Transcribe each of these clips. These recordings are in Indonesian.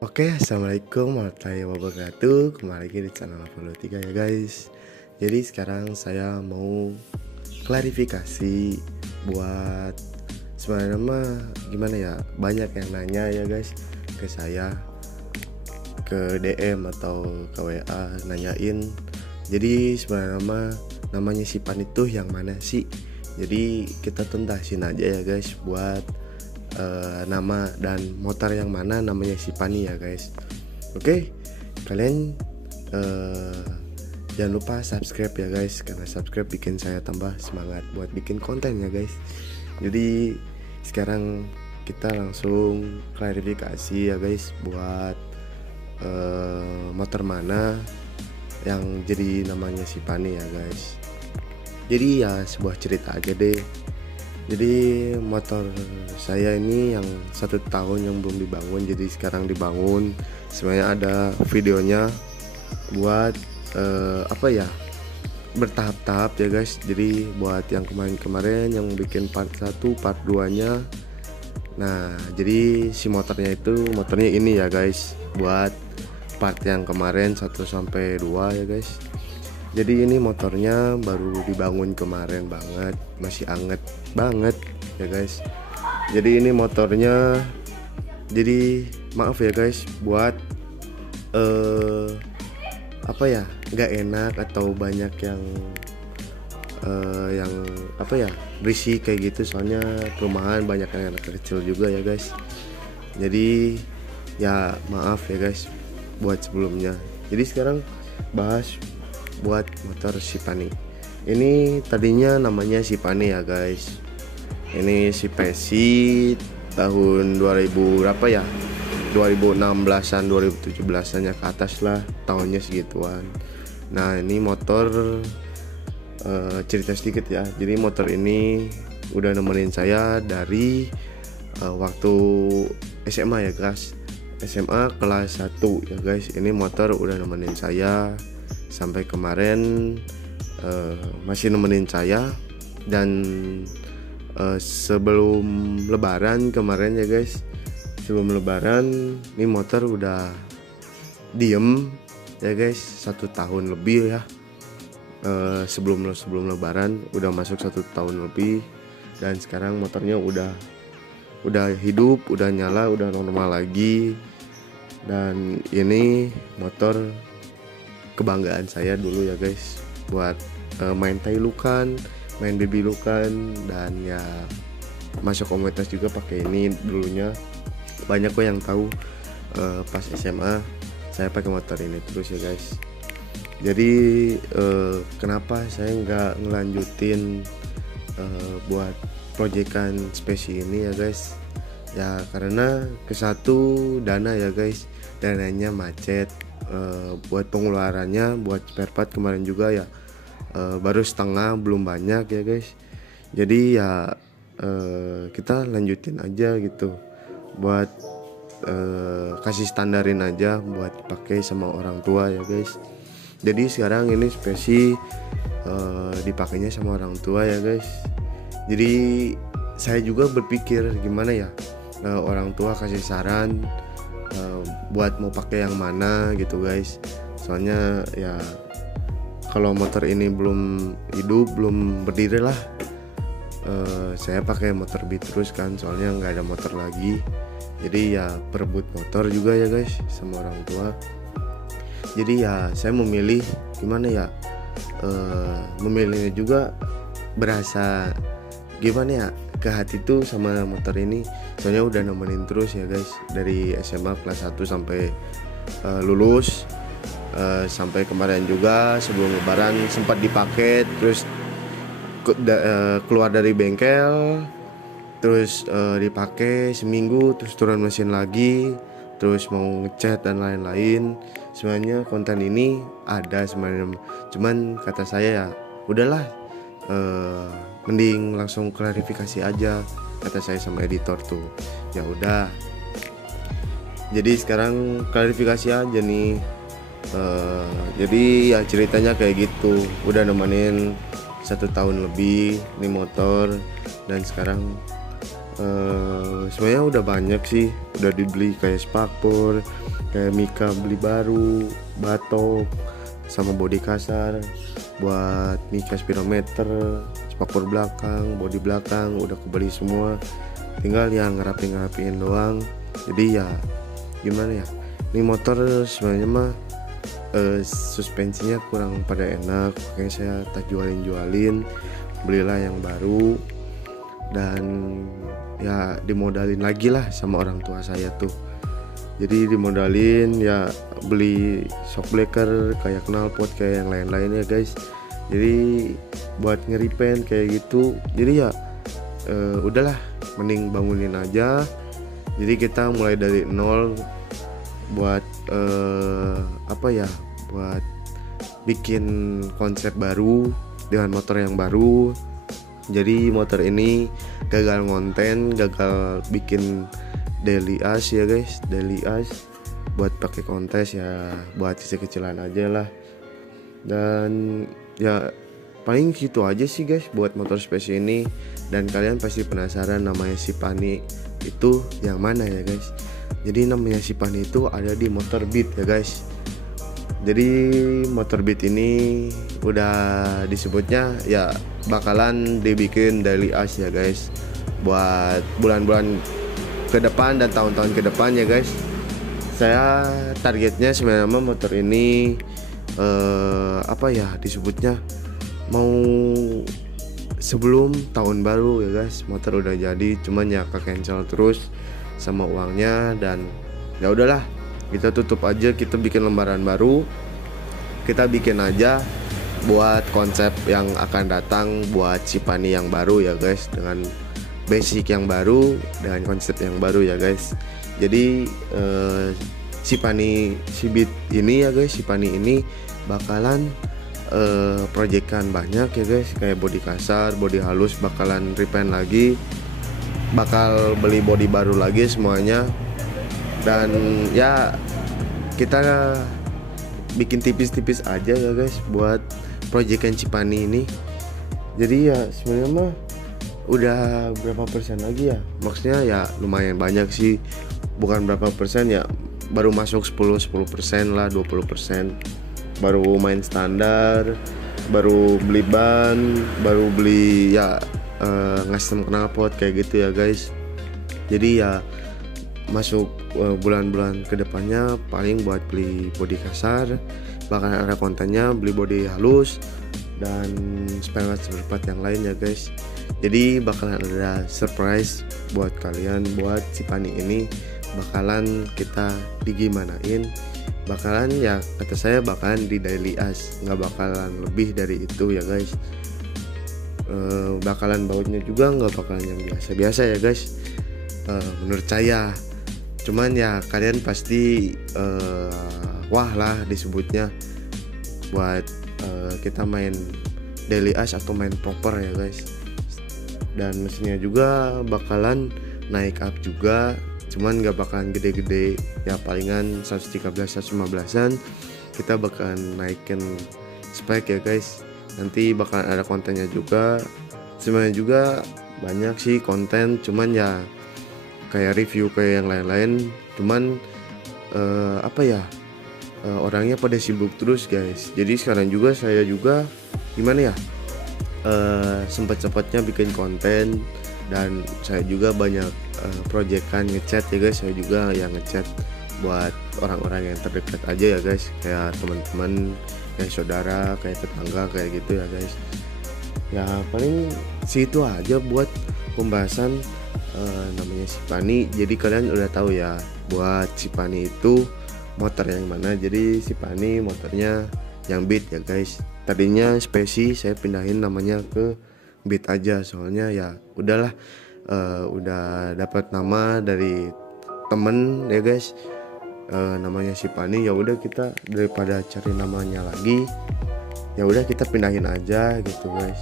Assalamualaikum warahmatullahi wabarakatuh. Kembali lagi di channel 83 ya guys. Jadi sekarang saya mau klarifikasi buat sebenarnya mah gimana ya, banyak yang nanya ya guys ke saya, ke DM atau ke WA nanyain. Jadi sebenarnya mah namanya Sipan itu yang mana sih? Jadi kita tuntasin aja ya guys buat nama dan motor yang mana namanya Sipani ya guys. Oke, kalian jangan lupa subscribe ya guys, karena subscribe bikin saya tambah semangat buat bikin konten ya guys. Jadi sekarang kita langsung klarifikasi ya guys buat motor mana yang jadi namanya Sipani ya guys. Jadi ya sebuah cerita aja deh. Jadi motor saya ini yang 1 tahun yang belum dibangun, jadi sekarang dibangun. Sebenarnya ada videonya buat bertahap-tahap ya guys. Jadi buat yang kemarin-kemarin yang bikin part 1, part 2 nya. Nah jadi si motornya ini ya guys, buat part yang kemarin 1 sampai 2 ya guys. Jadi ini motornya baru dibangun kemarin banget, masih anget banget ya guys. Jadi ini motornya, jadi maaf ya guys buat nggak enak atau banyak yang berisik kayak gitu, soalnya perumahan banyak yang anak kecil juga ya guys. Jadi ya maaf ya guys buat sebelumnya. Jadi sekarang bahas buat motor Sipani. Ini tadinya namanya Sipani ya guys. Ini si Pesi tahun 2000 berapa ya? 2016-an, 2017-an ya ke atas lah, tahunnya segituan. Nah, ini motor cerita sedikit ya. Jadi motor ini udah nemenin saya dari waktu SMA ya guys. SMA kelas 1 ya guys. Ini motor udah nemenin saya sampai kemarin, masih nemenin saya. Dan sebelum lebaran kemarin ya guys, sebelum lebaran ini motor udah diem ya guys, 1 tahun lebih ya. Sebelum lebaran udah masuk 1 tahun lebih. Dan sekarang motornya udah hidup, udah nyala, udah normal lagi. Dan ini motor kebanggaan saya dulu ya guys, buat main tailukan, main baby lukan, dan ya masuk komunitas juga pakai ini dulunya. Banyak kok yang tahu pas SMA saya pakai motor ini terus ya guys. Jadi kenapa saya nggak ngelanjutin buat proyekan spesi ini ya guys? Ya karena kesatu dana ya guys, dananya macet. Buat pengeluarannya, buat spare part kemarin juga ya baru setengah, belum banyak ya guys. Jadi ya kita lanjutin aja gitu, buat kasih standarin aja buat dipakai sama orang tua ya guys. Jadi sekarang ini spesi dipakainya sama orang tua ya guys. Jadi saya juga berpikir gimana ya, orang tua kasih saran buat mau pakai yang mana gitu guys. Soalnya ya kalau motor ini belum hidup, belum berdiri lah, saya pakai motor Beat terus kan, soalnya nggak ada motor lagi. Jadi ya perebut motor juga ya guys sama orang tua. Jadi ya saya memilih gimana ya, memilihnya juga berasa gimana ya, ke hati tuh sama motor ini. Soalnya udah nemenin terus ya guys, dari SMA kelas 1 sampai lulus, sampai kemarin juga sebelum lebaran sempat dipakai, terus keluar dari bengkel, terus dipakai seminggu, terus turun mesin lagi, terus mau ngecat dan lain-lain. Sebenarnya konten ini ada sebenarnya, cuman kata saya ya udahlah, mending langsung klarifikasi aja, kata saya sama editor tuh. Ya udah, jadi sekarang klarifikasi aja nih. Jadi ya ceritanya kayak gitu, udah nemenin 1 tahun lebih nih motor. Dan sekarang sebenarnya udah banyak sih, udah dibeli kayak spakbor, kayak Mika beli baru, batok sama bodi kasar. Buat Mika speedometer, spakbor belakang, bodi belakang udah kebeli semua, tinggal yang ngerapiin doang. Jadi ya gimana ya, ini motor sebenarnya mah suspensinya kurang pada enak, makanya saya tak jualin, belilah yang baru. Dan ya dimodalin lagi lah sama orang tua saya tuh. Jadi dimodalin ya beli shock breaker, kayak knalpot, kayak yang lain-lain ya guys. Jadi buat ngeripen kayak gitu. Jadi ya udahlah, mending bangunin aja. Jadi kita mulai dari nol buat buat bikin konsep baru dengan motor yang baru. Jadi motor ini gagal ngonten, gagal bikin daily as ya guys, daily as buat pakai kontes ya, buat kecil-kecilan aja lah. Dan ya paling gitu aja sih guys buat motor space ini. Dan kalian pasti penasaran namanya Sipani itu yang mana ya guys. Jadi namanya Sipani itu ada di motor Beat ya guys. Jadi motor Beat ini udah disebutnya ya bakalan dibikin daily as ya guys, buat bulan-bulan ke depan dan tahun-tahun ke depan ya guys. Saya targetnya sebenarnya motor ini disebutnya mau sebelum tahun baru ya guys, motor udah jadi, cuman ya ke cancel terus sama uangnya. Dan ya udahlah, kita tutup aja, kita bikin lembaran baru, kita bikin aja buat konsep yang akan datang, buat Sipani yang baru ya guys, dengan basic yang baru, dengan konsep yang baru ya guys. Jadi Sipani Beat ini ya guys, Sipani ini bakalan proyekan banyak ya guys, kayak bodi kasar, bodi halus bakalan repaint lagi, bakal beli bodi baru lagi semuanya. Dan ya kita bikin tipis-tipis aja ya guys buat proyekan Sipani ini. Jadi ya sebenarnya mah udah berapa persen lagi ya, maksudnya ya lumayan banyak sih, bukan berapa persen ya, baru masuk 10% lah, 20%. Baru main standar, baru beli ban, baru beli ya ngastem knalpot kayak gitu ya guys. Jadi ya masuk bulan-bulan kedepannya paling buat beli bodi kasar, bahkan ada kontennya beli bodi halus dan spare part yang lain ya guys. Jadi bakalan ada surprise buat kalian, buat Sipani ini bakalan kita digimanain, bakalan ya kata saya bakalan di daily as, nggak bakalan lebih dari itu ya guys. Bakalan bautnya juga nggak bakalan yang biasa-biasa ya guys, menurut saya. Cuman ya kalian pasti wah lah disebutnya buat kita main daily as atau main proper ya guys. Dan mesinnya juga bakalan naik up juga, cuman gak bakalan gede-gede ya, palingan 113-115an. Kita bakalan naikin spek ya guys, nanti bakalan ada kontennya juga. Sebenarnya juga banyak sih konten, cuman ya kayak review kayak yang lain-lain, cuman orangnya pada sibuk terus guys. Jadi sekarang juga saya juga gimana ya, sempat-sempatnya bikin konten. Dan saya juga banyak proyekan ngechat ya guys. Saya juga yang ngechat buat orang-orang yang terdekat aja ya guys, kayak teman-teman, kayak saudara, kayak tetangga, kayak gitu ya guys. Ya paling situ aja buat pembahasan namanya Sipani. Jadi kalian udah tahu ya buat Sipani itu motor yang mana. Jadi Sipani motornya yang Beat ya guys. Tadinya Spesi saya pindahin namanya ke Beat aja, soalnya ya udahlah, udah dapat nama dari temen ya guys, namanya Sipani. Ya udah, kita daripada cari namanya lagi, ya udah kita pindahin aja gitu guys.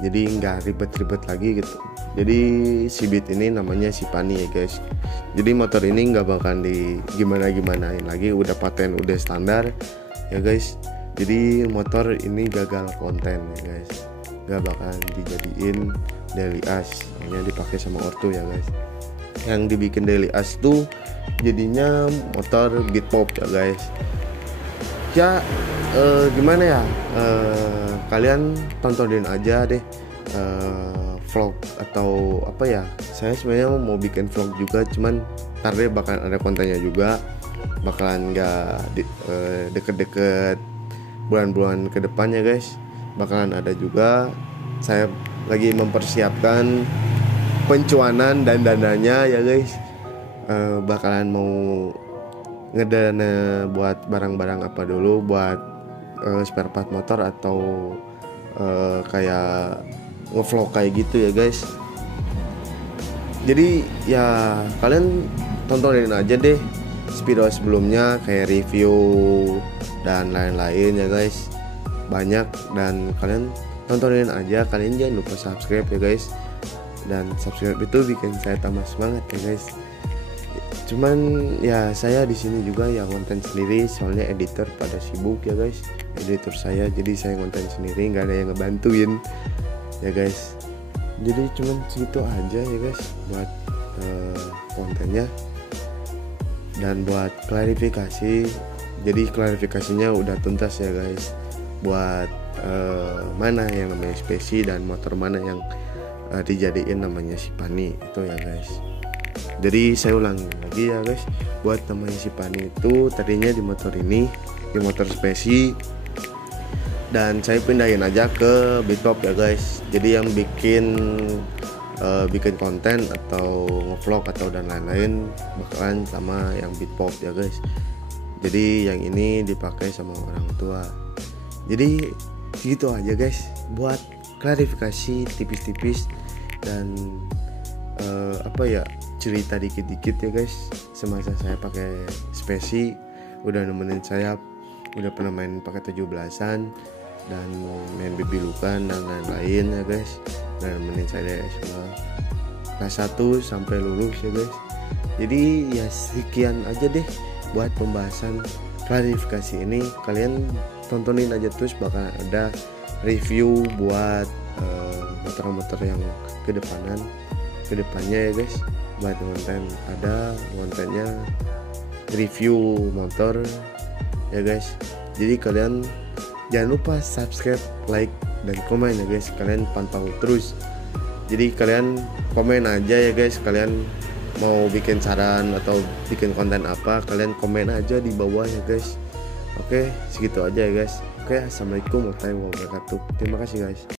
Jadi nggak ribet-ribet lagi gitu. Jadi si Beat ini namanya Sipani ya guys. Jadi motor ini nggak bakal di gimana-gimanain lagi, udah paten, udah standar ya guys. Jadi motor ini gagal konten ya guys, nggak bakalan dijadiin daily as, hanya dipakai sama ortu ya guys. Yang dibikin daily as tuh jadinya motor beat pop ya guys. Ya gimana ya, kalian tontonin aja deh vlog atau apa ya. Saya sebenarnya mau bikin vlog juga, cuman ntar deh bakalan ada kontennya juga, bakalan nggak deket-deket bulan-bulan ke depan ya guys, bakalan ada juga. Saya lagi mempersiapkan pencuanan dan dananya ya guys. Bakalan mau ngedana buat barang-barang apa dulu, buat spare part motor atau kayak ngevlog kayak gitu ya guys. Jadi ya kalian tontonin aja deh video sebelumnya kayak review dan lain-lain ya guys, banyak. Dan kalian tontonin aja, kalian jangan lupa subscribe ya guys. Dan subscribe itu bikin saya tambah semangat ya guys. Cuman ya saya di sini juga yang konten sendiri, soalnya editor pada sibuk ya guys, editor saya, jadi saya konten sendiri, nggak ada yang ngebantuin ya guys. Jadi cuman segitu aja ya guys buat kontennya. Dan buat klarifikasi, jadi klarifikasinya udah tuntas ya guys, buat mana yang namanya spesi dan motor mana yang dijadiin namanya Sipani itu ya guys. Jadi saya ulangi lagi ya guys, buat namanya Sipani itu tadinya di motor ini, di motor spesi, dan saya pindahin aja ke Beatpop ya guys. Jadi yang bikin konten atau ngevlog atau dan lain-lain bakalan sama yang Beatpop ya guys. Jadi yang ini dipakai sama orang tua. Jadi gitu aja guys, buat klarifikasi tipis-tipis dan cerita dikit-dikit ya guys. Semasa saya pakai spesi, udah nemenin saya, udah pernah main pakai 17-an dan main baby lukan dan lain-lain ya guys. Dan nemenin saya dari SMA kelas 1 sampai lulus ya guys. Jadi ya sekian aja deh buat pembahasan klarifikasi ini. Kalian tontonin aja terus, bakal ada review buat motor-motor yang kedepannya ya guys. Buat konten, ada kontennya review motor ya guys. Jadi kalian jangan lupa subscribe, like, dan komen ya guys. Kalian pantau terus. Jadi kalian komen aja ya guys, kalian mau bikin saran atau bikin konten apa, kalian komen aja di bawah ya guys. Oke, segitu aja ya guys. Oke, assalamualaikum warahmatullahi wabarakatuh. Terima kasih guys.